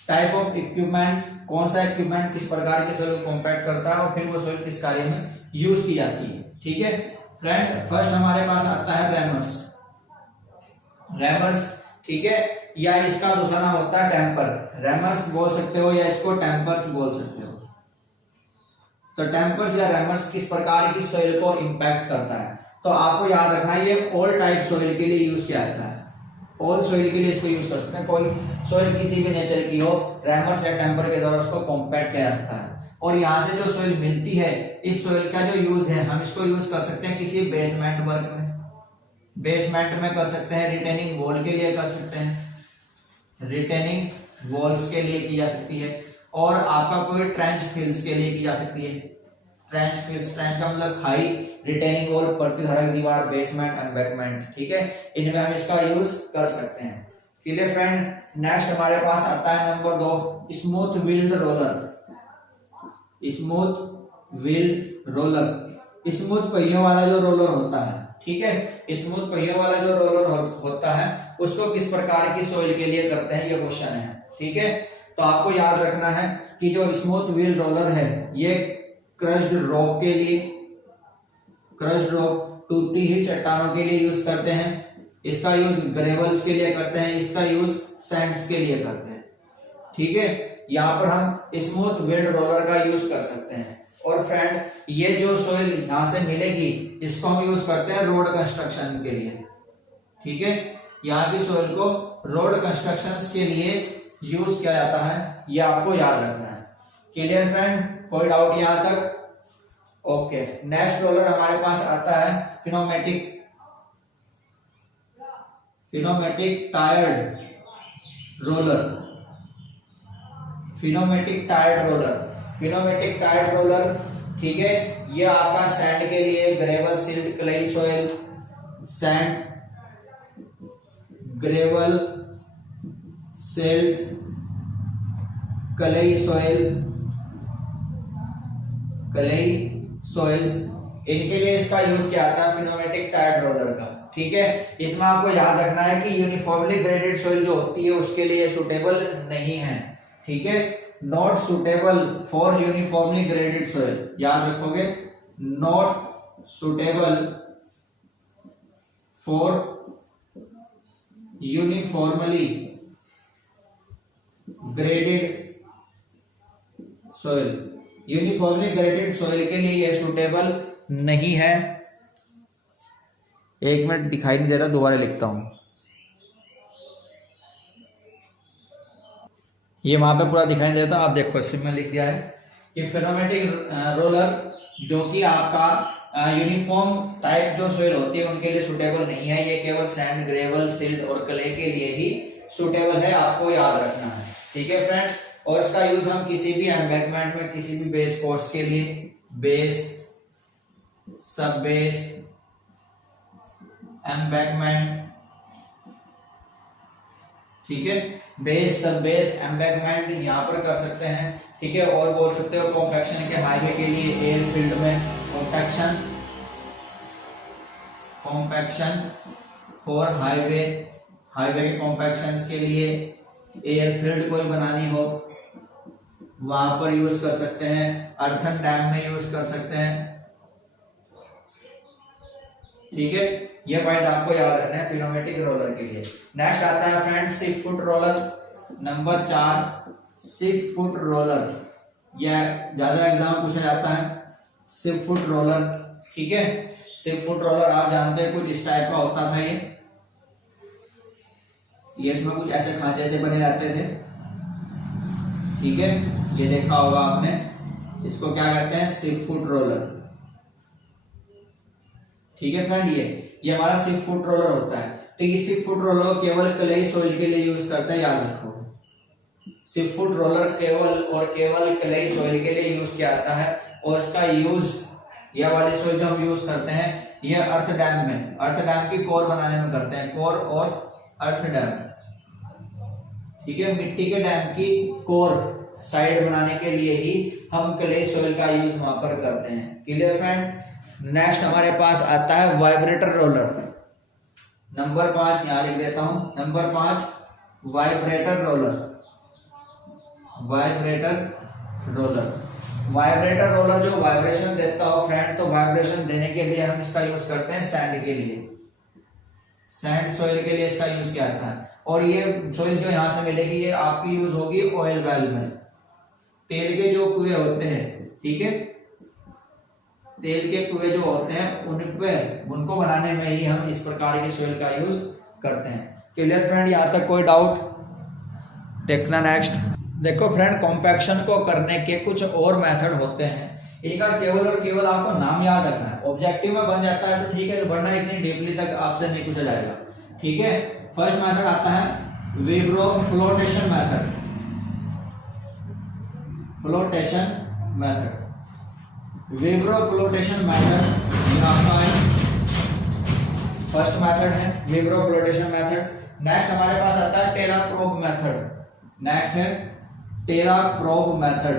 टाइप ऑफ इक्विपमेंट, कौन सा इक्विपमेंट किस प्रकार के सोइल को कॉम्पैक्ट करता है और फिर वो सोइल किस कार्य में यूज की जाती है। ठीक है फ्रेंड, फर्स्ट हमारे पास आता है रैमर्स। रैमर्स, ठीक है, या इसका दूसरा नाम होता है टेम्पर। रैमर्स बोल सकते हो या इसको टेम्पर्स बोल सकते हो। तो टेम्पर्स या रैमर्स किस प्रकार की सोइल को इंपैक्ट करता है, तो आपको याद रखना है ये ऑल टाइप सोइल के लिए यूज किया जाता है। ऑल सोइल के लिए इसको यूज कर सकते हैं, कोई सोइल किसी भी नेचर की हो, रैमर्स या टेम्पर के द्वारा उसको कॉम्पैक्ट किया जाता है। और यहाँ से जो सोइल मिलती है, इस सोइल का जो यूज है, हम इसको यूज कर सकते हैं किसी बेसमेंट वर्क में, बेसमेंट में कर सकते हैं, रिटेनिंग वॉल के लिए कर सकते हैं, रिटेनिंग वॉल्स के लिए की जा सकती है, और आपका कोई ट्रेंच फिल्स के लिए की जा सकती है। ट्रेंच फिल्स, ट्रेंच का मतलब खाई, रिटेनिंग वॉल प्रतिधारक दीवार, बेसमेंट, एम्बैंकमेंट, ठीक है, इनमें हम इसका यूज कर सकते हैं। Clear friend. नेक्स्ट हमारे पास आता है number 2 smooth wheeled roller. Smooth wheeled roller, smooth पहियों वाला जो रोलर होता है, ठीक है, स्मूथ पहियों वाला जो रोलर होता है उसको किस प्रकार की सोइल के लिए करते हैं, ये क्वेश्चन है, ठीक है। तो आपको याद रखना है कि जो स्मूथ व्हील रोलर है ये क्रश्ड रॉक के लिए, क्रश्ड रॉक टूटी हुई चट्टानों के लिए यूज करते हैं, इसका यूज ग्रेवल्स के लिए करते हैं, इसका यूज सैंड्स के लिए करते हैं, ठीक है। यहाँ पर हम स्मूथ व्हील्ड रोलर का यूज कर सकते हैं। और फ्रेंड ये जो सोइल यहां से मिलेगी इसको हम यूज करते हैं रोड कंस्ट्रक्शन के लिए, ठीक है, यहाँ की सोइल को रोड कंस्ट्रक्शन के लिए यूज किया जाता है, ये आपको याद रखना है। क्लियर फ्रेंड, कोई डाउट यहां तक? ओके। नेक्स्ट रोलर हमारे पास आता है pneumatic, pneumatic tyred roller, pneumatic tyred roller, pneumatic tyred roller, ठीक है, ये आपका सैंड के लिए gravel, silt, clayey soil, sand, gravel, silt, clayey soil, clayey soils, इनके लिए इसका यूज किया जाता है फिनोमेटिक टायर्ड रोलर का, ठीक है। इसमें आपको याद रखना है कि यूनिफॉर्मली ग्रेडेड सोइल जो होती है उसके लिए सुटेबल नहीं है, ठीक है, not suitable for uniformly graded soil, याद रखोगे, not suitable for uniformly graded soil, uniformly graded soil के लिए ये सुटेबल नहीं है। एक मिनट दिखाई नहीं दे रहा, दोबारा लिखता हूं, ये वहां पे पूरा दिखाई नहीं देता, आप देखो इसमें लिख दिया है कि फिनोमेटिक रोलर जो कि आपका यूनिफॉर्म टाइप जो सोइल होती है उनके लिए सुटेबल नहीं है, ये केवल सैंड, ग्रेवल, सिल्ट और क्ले के लिए ही सुटेबल है, आपको याद रखना है, ठीक है फ्रेंड। और इसका यूज हम किसी भी एम्बैंकमेंट में, किसी भी बेस कोर्स के लिए, बेस, सब बेस, एम्बैंकमेंट, ठीक है, बेस, सब बेस, एम्बैंकमेंट यहाँ पर कर सकते हैं, ठीक है। और बोल सकते हो कॉम्पैक्शन के हाईवे के लिए एयर फील्ड में compaction, compaction for highway, highway के कॉम्पैक्शन के लिए एयर फील्ड कोई बनानी हो वहां पर यूज कर सकते हैं, अर्थन डैम में यूज कर सकते हैं, ठीक है, ये पॉइंट आपको याद रखना है फिनोमेटिक रोलर के लिए। नेक्स्ट आता है फ्रेंड sheep foot roller, number 4 sheep foot roller, यह ज्यादा एग्जाम पूछा जाता है, सिप फुट रोलर, ठीक है। सिप फुट रोलर आप जानते हैं कुछ इस टाइप का होता था, ये इसमें कुछ ऐसे खांचे से बने रहते थे, ठीक है, ये देखा होगा आपने, इसको क्या कहते हैं, सिप फुट रोलर, ठीक है फ्रेंड। ये हमारा सिप फुट रोलर होता है, तो ये सिप फुट रोलर केवल क्लेई सोइल के लिए यूज करते हैं, याद रखो, सिप फुट रोलर केवल और केवल क्लेई सोइल के लिए यूज किया जाता है। और इसका यूज, यह वाली सोइल जो हम यूज करते हैं ये अर्थ डैम में, अर्थ डैम की कोर बनाने में करते हैं, कोर और अर्थ डैम, ठीक है, मिट्टी के डैम की कोर साइड बनाने के लिए ही हम क्ले सोइल का यूज वहां पर करते हैं। Clear friend. नेक्स्ट हमारे पास आता है वाइब्रेटर रोलर, नंबर 5 यहां लिख देता हूं, number 5 vibrator roller, vibrator roller, vibrator roller जो वाइब्रेशन देता हो फ्रेंड, तो वाइब्रेशन देने के लिए हम इसका यूज करते हैं सैंड के लिए, सैंड सोइल के लिए इसका यूज किया जाता है। और ये सोइल जो यहां से मिलेगी ये आपकी यूज होगी ऑयल वेल में, तेल के जो कुएं होते हैं, ठीक है, तेल के कुएं जो होते हैं उनको बनाने में ही हम इस प्रकार की सोइल का यूज करते हैं। क्लियर फ्रेंड, यहां तक कोई डाउट? देखना नेक्स्ट। देखो फ्रेंड, कॉम्पैक्शन को करने के कुछ और मेथड होते हैं, इनका केवल और केवल आपको नाम याद रखना है, ऑब्जेक्टिव में बन जाता है तो ठीक है, वरना इतनी डीपली तक आपसे नहीं पूछा जाएगा, ठीक है। फर्स्ट मेथड आता है vibro flotation method, flotation method, vibroflotation method आपका फर्स्ट मेथड है, विब्रोफ्लोटेशन मेथड। नेक्स्ट हमारे पास आता है टेरा प्रोब मेथड। नेक्स्ट है टेरा प्रोब मेथड।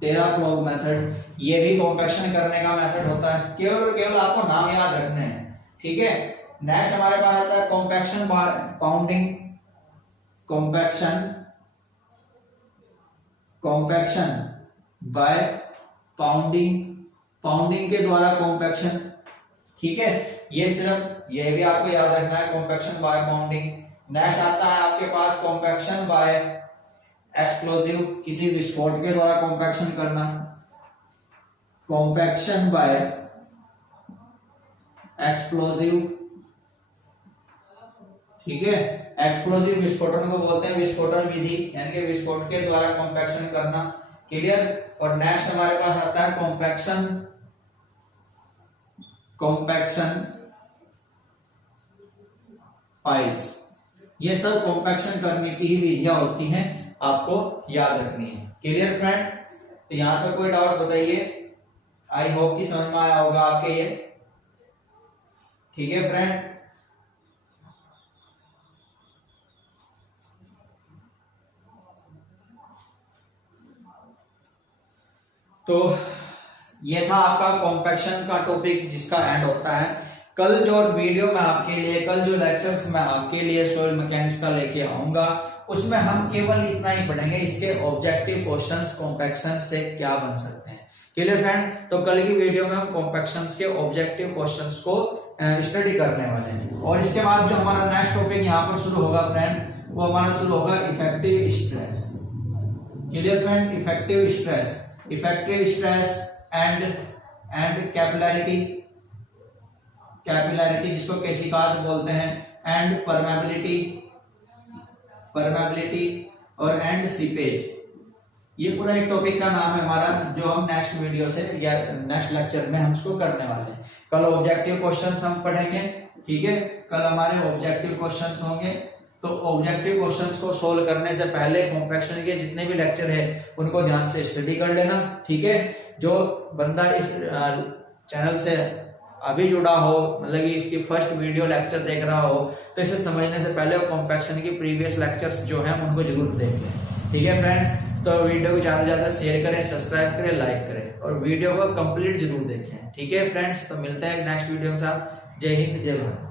टेरा प्रोब मेथड ये भी कॉम्पैक्शन करने का मेथड होता है, केवल आपको नाम याद रखने हैं, ठीक है। नेक्स्ट हमारे पास आता है compaction by pounding. Compaction by pounding के द्वारा कॉम्पैक्शन, ठीक है। ये भी आपको याद रखना है, कॉम्पैक्शन बाय पाउंडिंग। नेक्स्ट आता है आपके पास कॉम्पैक्शन बाय एक्सप्लोसिव, किसी विस्फोट के द्वारा कॉम्पैक्शन करना। कॉम्पैक्शन बाय एक्सप्लोसिव, ठीक है। एक्सप्लोसिव विस्फोटन को बोलते हैं विस्फोटन विधि, यानी कि विस्फोट के द्वारा कॉम्पैक्शन करना। क्लियर। और नेक्स्ट हमारे पास आता है कॉम्पैक्शन पाइल्स। ये सब कॉम्पैक्शन करने की ही विधियां होती हैं, आपको याद रखनी है। Clear friend. तो यहां तक कोई डाउट बताइए, आई होप कि समझ में आया होगा आपके ये, ठीक है फ्रेंड। तो ये था आपका कॉम्पैक्शन का टॉपिक जिसका एंड होता है। कल जो वीडियो मैं आपके लिए, कल जो लेक्चर्स मैं आपके लिए सॉइल मैकेनिक्स का लेके आऊंगा, उसमें हम केवल इतना ही पढ़ेंगे, इसके ऑब्जेक्टिव क्वेश्चंस कॉम्पैक्शन से क्या बन सकते हैं। Clear friend. तो कल की वीडियो में हम कॉम्पैक्शंस के ऑब्जेक्टिव क्वेश्चंस को स्टडी करने वाले हैं। और इसके बाद जो हमारा नेक्स्ट टॉपिक यहाँ पर शुरू होगा फ्रेंड, वो हमारा शुरू होगा effective stress. Clear friend. Effective stress and capillarity, जिसको केशिकात बोलते हैं, एंड परमेबिलिटी और एंड सीपेज। ये पूरा एक टॉपिक का नाम है हमारा, जो हम नेक्स्ट वीडियो से या नेक्स्ट लेक्चर में हम इसको करने वाले हैं। कल ऑब्जेक्टिव क्वेश्चंस हम पढ़ेंगे, ठीक है। कल हमारे ऑब्जेक्टिव क्वेश्चंस होंगे। तो ऑब्जेक्टिव क्वेश्चंस को सोल्व करने से पहले कॉम्पैक्शन के जितने भी लेक्चर है उनको ध्यान से स्टडी कर लेना, ठीक है। जो बंदा इस चैनल से अभी जुड़ा हो, मतलब कि इसकी फर्स्ट वीडियो लेक्चर देख रहा हो, तो इसे समझने से पहले कॉम्पैक्शन की प्रीवियस लेक्चर्स जो हैं उनको जरूर देखें, ठीक है फ्रेंड। तो वीडियो को ज़्यादा से ज़्यादा शेयर करें, सब्सक्राइब करें, लाइक करें और वीडियो को कंप्लीट जरूर देखें, ठीक है फ्रेंड्स। तो मिलते हैं नेक्स्ट वीडियो के साथ। जय हिंद, जय भारत।